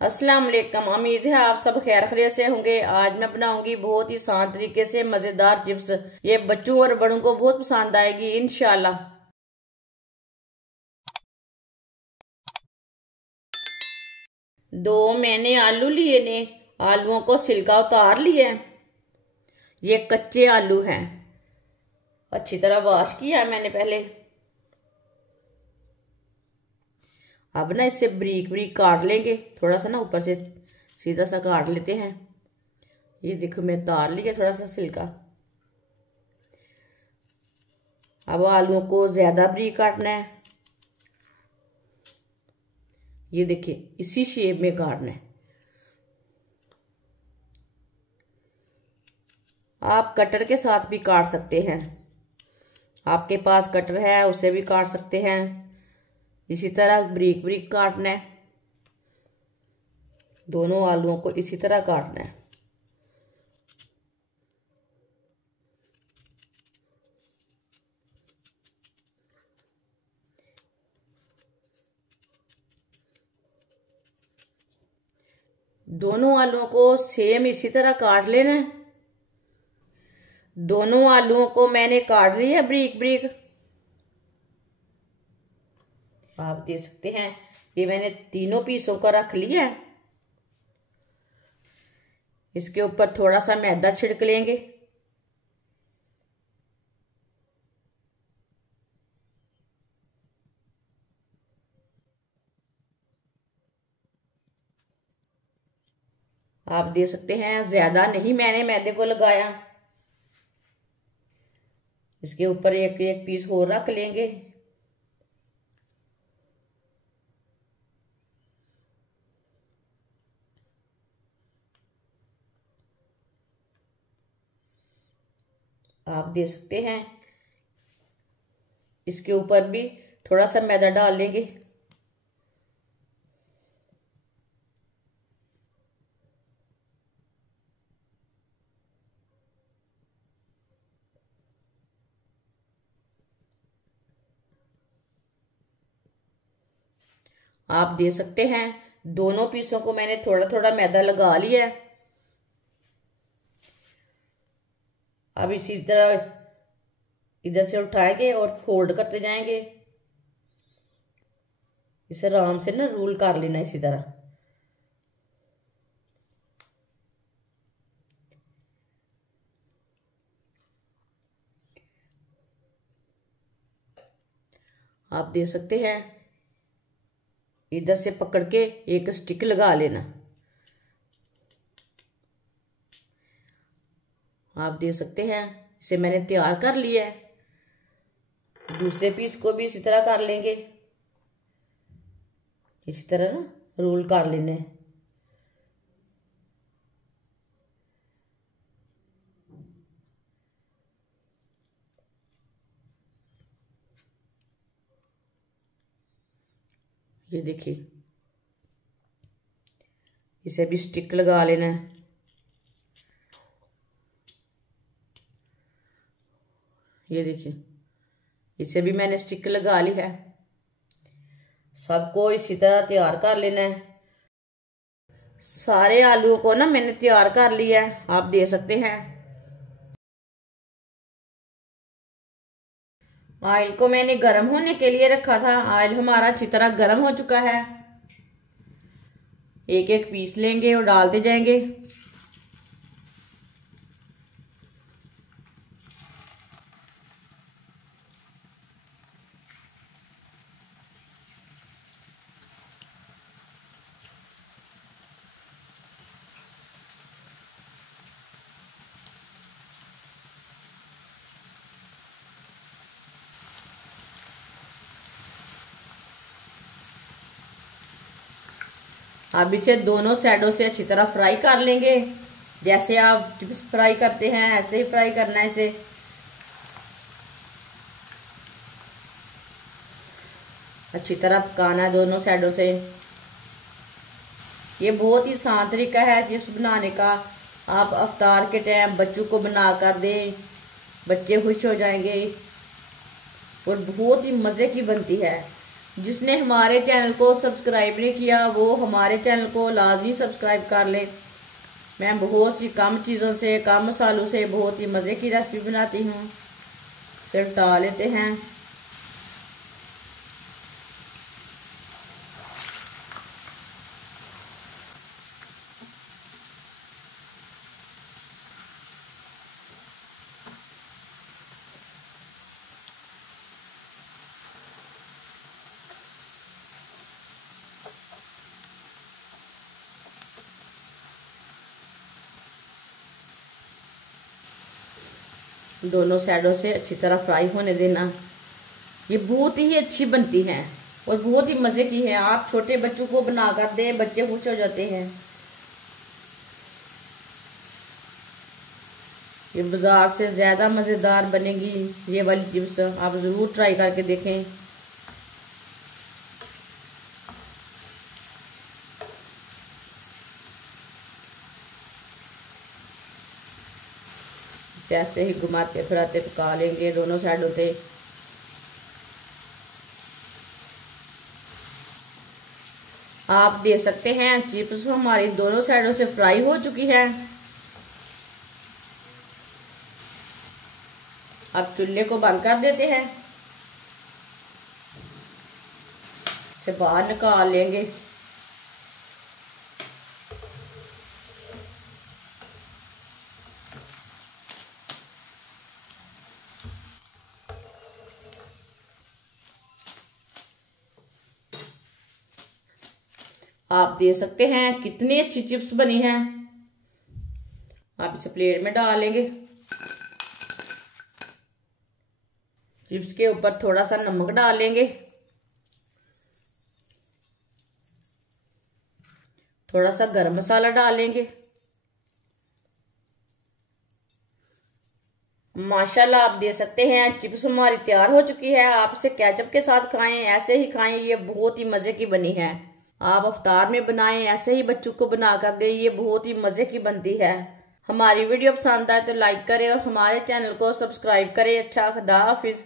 अस्सलाम वालेकुम। उम्मीद है आप सब खैर खैरियत से होंगे। आज मैं बनाऊंगी बहुत ही आसान तरीके से मजेदार चिप्स। ये बच्चों और बड़ों को बहुत पसंद आएगी इंशाल्लाह। दो मैंने आलू लिए ने, आलूओं को छिलका उतार लिया। ये कच्चे आलू हैं, अच्छी तरह वॉश किया है मैंने पहले। अब ना इसे बारीक बारीक काट लेंगे, थोड़ा सा ना ऊपर से सीधा सा काट लेते हैं। ये देखो मैं उतार लिया थोड़ा सा छिलका। अब आलूओं को ज्यादा बारीक काटना है। ये देखिए इसी शेप में काटना है। आप कटर के साथ भी काट सकते हैं, आपके पास कटर है उसे भी काट सकते हैं। इसी तरह बारीक बारीक काटना है। दोनों आलूओं को इसी तरह काटना है। दोनों आलूओं को सेम इसी तरह काट लेना है। दोनों आलूओं को मैंने काट लिया बारीक बारीक। आप देख सकते हैं ये मैंने तीनों पीसों का रख लिया है। इसके ऊपर थोड़ा सा मैदा छिड़क लेंगे। आप देख सकते हैं ज्यादा नहीं मैंने मैदे को लगाया। इसके ऊपर एक एक पीस और रख लेंगे। आप देख सकते हैं इसके ऊपर भी थोड़ा सा मैदा डाल लेंगे। आप देख सकते हैं दोनों पीसों को मैंने थोड़ा थोड़ा मैदा लगा लिया है। अब इसी तरह इधर से उठाएंगे और फोल्ड करते जाएंगे। इसे आराम से ना रोल कर लेना इसी तरह। आप देख सकते हैं इधर से पकड़ के एक स्टिक लगा लेना। आप देख सकते हैं इसे मैंने तैयार कर लिया है। दूसरे पीस को भी इसी तरह कर लेंगे। इसी तरह ना रोल कर लेने। ये देखिए इसे भी स्टिक लगा लेना है। ये देखिए इसे भी मैंने स्टिक लगा ली है। सबको इसी तरह तैयार कर लेना है। सारे आलूओं को ना मैंने तैयार कर लिया है, आप देख सकते हैं। ऑयल को मैंने गर्म होने के लिए रखा था। ऑयल हमारा अच्छी तरह गर्म हो चुका है। एक एक पीस लेंगे और डालते जाएंगे। अब इसे दोनों साइडों से अच्छी तरह फ्राई कर लेंगे। जैसे आप चिप्स फ्राई करते हैं ऐसे ही फ्राई करना है इसे। अच्छी तरह पकाना है दोनों साइडों से। ये बहुत ही आसान तरीका है चिप्स बनाने का। आप अफ्तार के टाइम बच्चों को बना कर दें, बच्चे खुश हो जाएंगे और बहुत ही मज़े की बनती है। जिसने हमारे चैनल को सब्सक्राइब नहीं किया वो हमारे चैनल को लाजमी सब्सक्राइब कर ले। मैं बहुत सी कम चीज़ों से, कम मसालों से बहुत ही मज़े की रेसिपी बनाती हूँ। सिर्फ डाल लेते हैं। दोनों साइडों से अच्छी तरह फ्राई होने देना। ये बहुत ही अच्छी बनती है और बहुत ही मज़े की है। आप छोटे बच्चों को बना कर दें, बच्चे खुश हो जाते हैं। ये बाजार से ज़्यादा मज़ेदार बनेगी ये वाली चिप्स। आप ज़रूर ट्राई करके देखें। इसे ऐसे ही घुमाते फिराते पका लेंगे दोनों साइडों से। आप देख सकते हैं चिप्स हमारी दोनों साइडों से फ्राई हो चुकी है। अब चूल्हे को बंद कर देते हैं। इसे बाहर निकाल लेंगे। आप देख सकते हैं कितनी अच्छी चिप्स बनी हैं। आप इसे प्लेट में डालेंगे। चिप्स के ऊपर थोड़ा सा नमक डालेंगे, थोड़ा सा गरम मसाला डालेंगे। माशाल्लाह आप देख सकते हैं चिप्स हमारी तैयार हो चुकी है। आप इसे केचप के साथ खाएं, ऐसे ही खाएं, ये बहुत ही मज़े की बनी है। आप इफ्तार में बनाएं, ऐसे ही बच्चों को बना कर दें, ये बहुत ही मज़े की बनती है। हमारी वीडियो पसंद आए तो लाइक करें और हमारे चैनल को सब्सक्राइब करें। अच्छा, खुदा हाफिज।